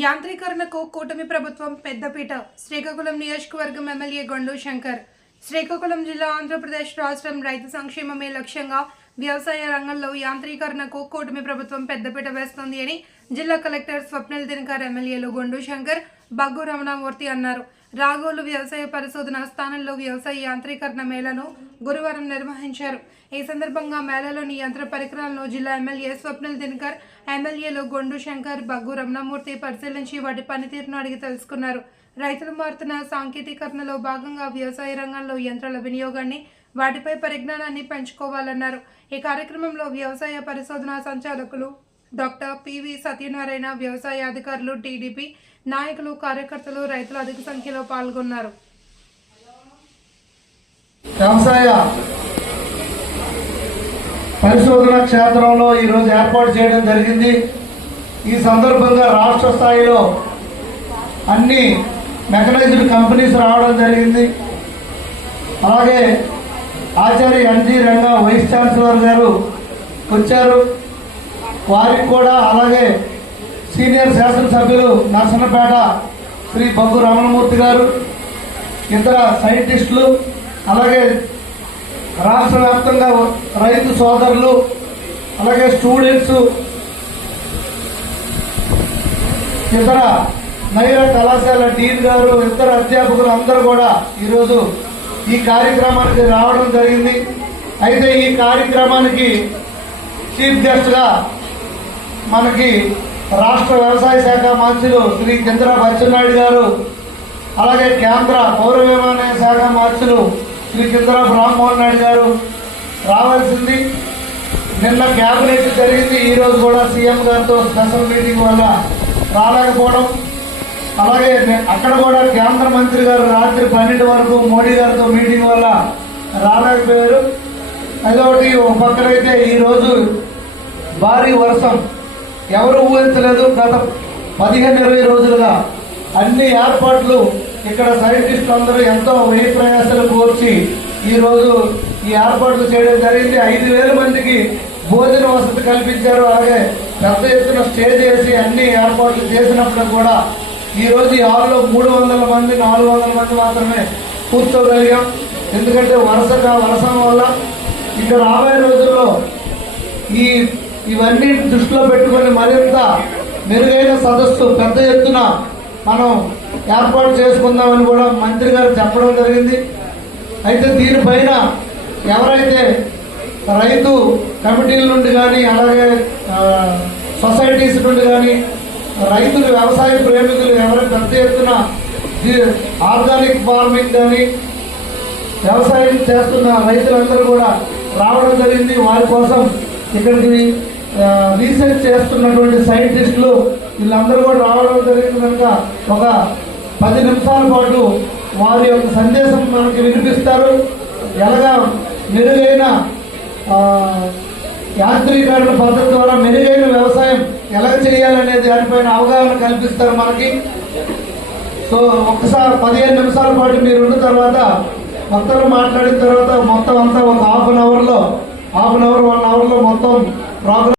యాంత్రీకరణకు కూటమి ప్రభుత్వం పెద్దపీట. శ్రీకాకుళం నియోజకవర్గం ఎమ్మెల్యే గొండు శంకర్. శ్రీకాకుళం జిల్లా ఆంధ్రప్రదేశ్ రాష్ట్రం రైతు సంక్షేమమే లక్ష్యంగా వ్యవసాయ రంగంలో యాంత్రీకరణకు కూటమి ప్రభుత్వం పెద్దపీట వేస్తోంది అని జిల్లా కలెక్టర్ స్వప్నిల్ దినకర్ ఎమ్మెల్యేలు గొండు శంకర్, బగ్గు రమణమూర్తి అన్నారు. రాగోలు వ్యవసాయ పరిశోధన స్థానంలో వ్యవసాయ యాంత్రీకరణ మేళను గురువారం నిర్వహించారు. ఈ సందర్భంగా మేళలోని యంత్ర పరికరాలను జిల్లా ఎమ్మెల్యే స్వప్నిల్ దినకర్, ఎమ్మెల్యేలు గొండు శంకర్, బగ్గు రమణమూర్తి పరిశీలించి వాటి పనితీరును అడిగి తెలుసుకున్నారు. రైతులు మారుతున్న సాంకేతికరణలో భాగంగా వ్యవసాయ రంగంలో యంత్రాల వినియోగాన్ని, వాటిపై పరిజ్ఞానాన్ని పెంచుకోవాలన్నారు. ఈ కార్యక్రమంలో వ్యవసాయ పరిశోధన సంచాలకులు డాక్టర్ పివి సత్యనారాయణ, వ్యవసాయ అధికారులు, టీడీపీ నాయకులు, కార్యకర్తలు, రైతులు అధిక సంఖ్యలో పాల్గొన్నారు. వ్యవసాయ పరిశోధన క్షేత్రంలో ఈరోజు ఏర్పాటు చేయడం జరిగింది. ఈ సందర్భంగా రాష్ట్ర స్థాయిలో అన్ని మెకనైజ్డ్ కంపెనీస్ రావడం జరిగింది. అలాగే ఆచార్య ఎన్జీ రంగా వైస్ ఛాన్సలర్ గారు వచ్చారు. వారికి కూడా, అలాగే సీనియర్ శాసనసభ్యులు నర్సన్నపేట శ్రీ బగ్గు రమణమూర్తి గారు, ఇతర సైంటిస్టులు, అలాగే రాష్ట్ర వ్యాప్తంగా రైతు సోదరులు, అలాగే స్టూడెంట్స్, ఇతర నైర కళాశాల డీన్ గారు, ఇతర అధ్యాపకులు అందరూ కూడా ఈరోజు ఈ కార్యక్రమానికి రావడం జరిగింది. అయితే ఈ కార్యక్రమానికి చీఫ్ గెస్ట్గా మనకి రాష్ట్ర వ్యవసాయ శాఖ మంత్రులు శ్రీ చంద్రబాబు అచ్చెన్నాయుడు గారు, అలాగే కేంద్ర పౌర విమానయాన శాఖ మంత్రులు శ్రీ చంద్రబాబు రామ్మోహన్ నాయుడు గారు రావాల్సింది. నిన్న క్యాబినెట్ జరిగింది. ఈరోజు కూడా సీఎం గారితో స్పెషల్ మీటింగ్ వల్ల రాలేకపోవడం, అలాగే అక్కడ కూడా కేంద్ర మంత్రి గారు రాత్రి 12 వరకు మోడీ గారితో మీటింగ్ వల్ల రాలేకపోయారు. అదొకటి. ఒక పక్కనైతే ఈరోజు భారీ వర్షం ఎవరు ఊహించలేదు. గత 15-20 రోజులుగా అన్ని ఏర్పాట్లు ఇక్కడ సైంటిస్టులు అందరూ ఎంతో వ్యయ ప్రయాసాలు కోర్చి ఈరోజు ఈ ఏర్పాట్లు చేయడం జరిగింది. 5,000 మందికి భోజన వసతి కల్పించారు. అలాగే పెద్ద ఎత్తున స్టేజ్ వేసి అన్ని ఏర్పాట్లు చేసినప్పుడు కూడా ఈరోజు ఈ హాల్లో 300 మంది, 400 మంది మాత్రమే కూర్చోగలిగాం. ఎందుకంటే వర్షం వల్ల ఇంకా రాబోయే రోజుల్లో ఇవన్నీ దృష్టిలో పెట్టుకుని మరింత మెరుగైన సదస్సు పెద్ద ఎత్తున మనం ఏర్పాటు చేసుకుందామని కూడా మంత్రి గారు చెప్పడం జరిగింది. అయితే దీనిపైన ఎవరైతే రైతు కమిటీల నుండి కానీ, అలాగే సొసైటీస్ నుండి కానీ, రైతులు, వ్యవసాయ ప్రేమికులు ఎవరైతే పెద్ద ఎత్తున ఆర్గానిక్ ఫార్మింగ్ కానీ వ్యవసాయం చేస్తున్న రైతులందరూ కూడా రావడం జరిగింది. వారి కోసం ఇక్కడికి రీసెర్చ్ చేస్తున్నటువంటి సైంటిస్టులు వీళ్ళందరూ కూడా రావడం జరిగింది. కనుక ఒక 10 నిమిషాల పాటు వారి యొక్క సందేశం మనకి వినిపిస్తారు. ఎలాగా మెరుగైన యాంత్రీకరణ పద్ధతి ద్వారా మెరుగైన వ్యవసాయం ఎలా చేయాలనే దానిపైన అవగాహన కల్పిస్తారు మనకి. సో ఒక్కసారి 15 నిమిషాల పాటు మీరు ఉన్న తర్వాత మొత్తం మాట్లాడిన తర్వాత మొత్తం అంతా ఒక హాఫ్ అన్ అవర్ 1 అవర్లో మొత్తం ప్రోగ్రామ్